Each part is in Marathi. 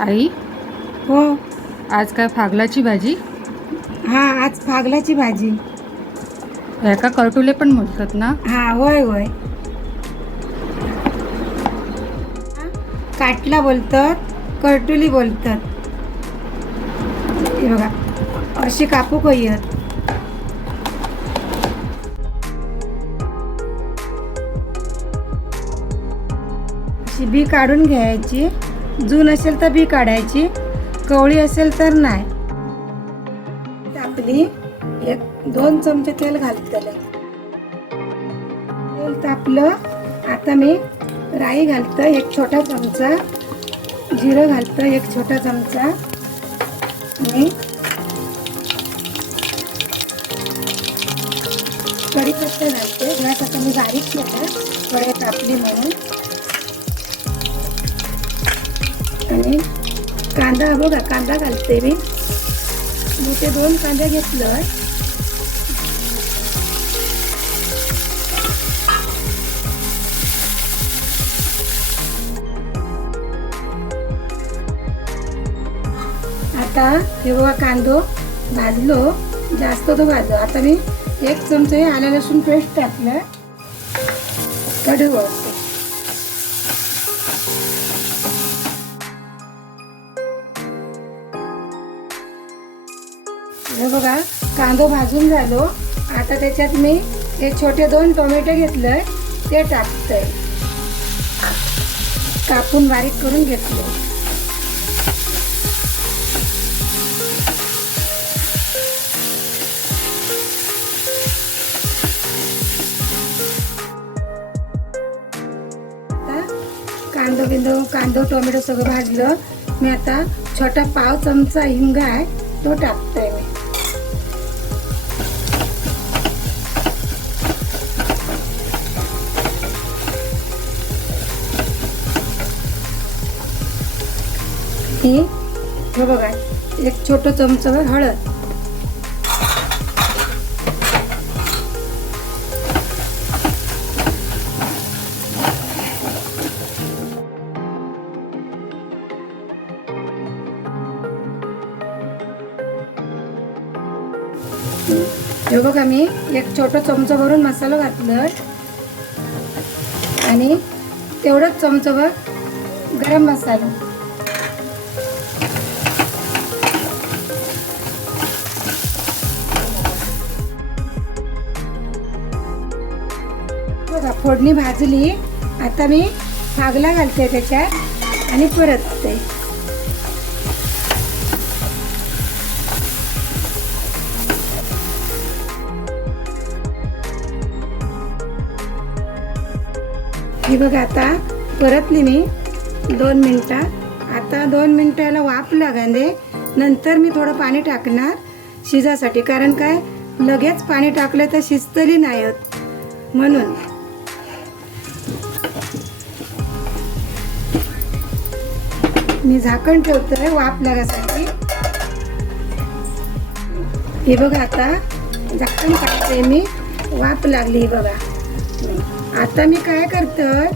आई? हो. आज काय फागलाची भाजी? हा आज फागलाची भाजी. ह्याका करटुले पण म्हणतात ना? हा होय होय. काटला बोलतात करटुली बोलतात. हे बघा अशी कापू कोयत. अशी बी काढून घ्यायची. जून असेल तर बी काढायची कवळी असेल तर नाही. तापली एक दोन चमचे तेल घालतले तेल तापलं आता मी राई घालतं एक छोटा चमचा जिरं घालतं एक छोटा चमचा. आणि कढीपत्ता घालते गॅस आता मी बारीक केला कढई तापली म्हणून. कांदा बघा कांदा घालते मी. मी ते दोन कांदे घेतलं आता हे बघा कांदो भाजलो. जास्त तो भाजलो. आता मी एक चमचे आल्या लसूण पेस्ट टाकलं. कडवं हे बघा कांदो भाजून झालो. आता त्याच्यात मी हे छोटे दोन टोमॅटो घेतलंय ते टाकतंय. कापून बारीक करून घेतले. आता कांदो बिंदो कांदो टोमॅटो सगळं भाजलं. मी आता छोटा पाव चमचा हिंग आहे तो टाकतोय मी. हे बघा एक छोटं चमचावर हळद. हे बघा मी एक छोटं चमचा भरून मसाला घातलं. आणि तेवढंच चमचाभर गरम मसाला. बघा फोडणी भाजली. आता मी फागला घालते त्याच्यात आणि परतते. हे बघा आता परतली मी दोन मिनटात. आता दोन मिनटाला वाफ लागांदे नंतर मी थोडं पाणी टाकणार शिजासाठी. कारण काय लगेच पाणी टाकलं तर शिजतली नाही होत. म्हणून मी झाकण ठेवतोय वाफ लागासाठी हे बघा आता झाकण काढते मी वाफ लागली बघा. आता मी काय करतोय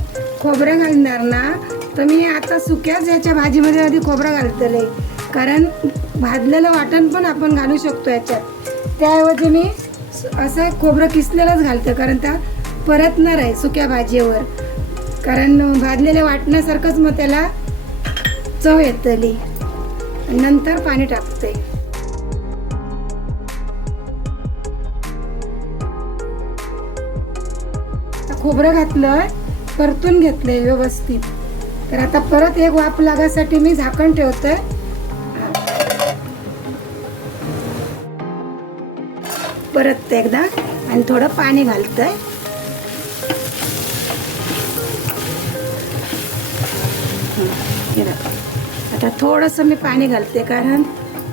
खोबरं घालणार ना तर मी आता सुक्याच याच्या भाजीमध्ये आधी खोबरं घालतले. कारण भाजलेलं वाटण पण आपण घालू शकतो याच्यात. त्याऐवजी मी असं खोबरं किसलेलंच घालतं कारण त्या परतणार आहे सुक्या भाजीवर. कारण भाजलेल्या वाटण्यासारखंच मग त्याला चव येतली. नंतर पाणी टाकते. आता खोबरं घातलं परतून घेतलंय व्यवस्थित. तर आता परत एक वाफ लागासाठी मी झाकण ठेवतोय परत एकदा आणि थोडं पाणी घालतंय हे बघा. आता थोडंसं मी पाणी घालते कारण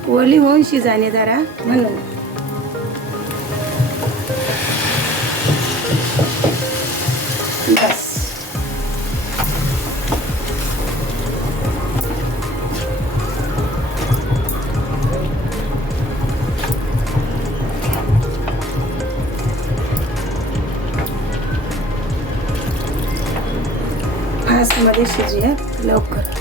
ओली होऊन शिजाने जरा म्हणून. बस. फास्टमध्ये शिजूया लवकर.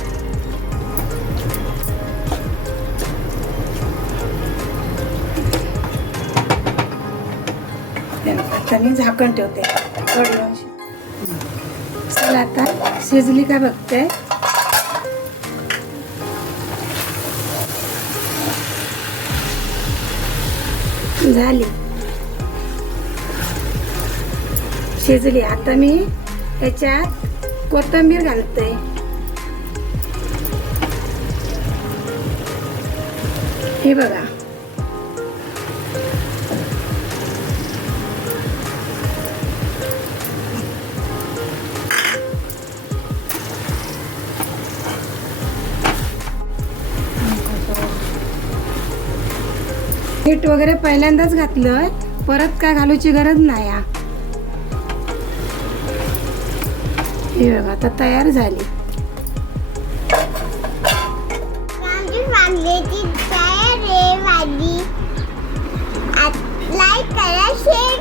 आता मी झाकण ठेवते. चला आता शिजली का बघते. झाली. शिजली. आता मी त्याच्यात कोथिंबीर घालते. हे बघा. मीठ वगैरे पहिल्यांदाच घातलं परत काय घालूची गरज नाही हे बघा आता तयार झाली. लाईक करा शेअर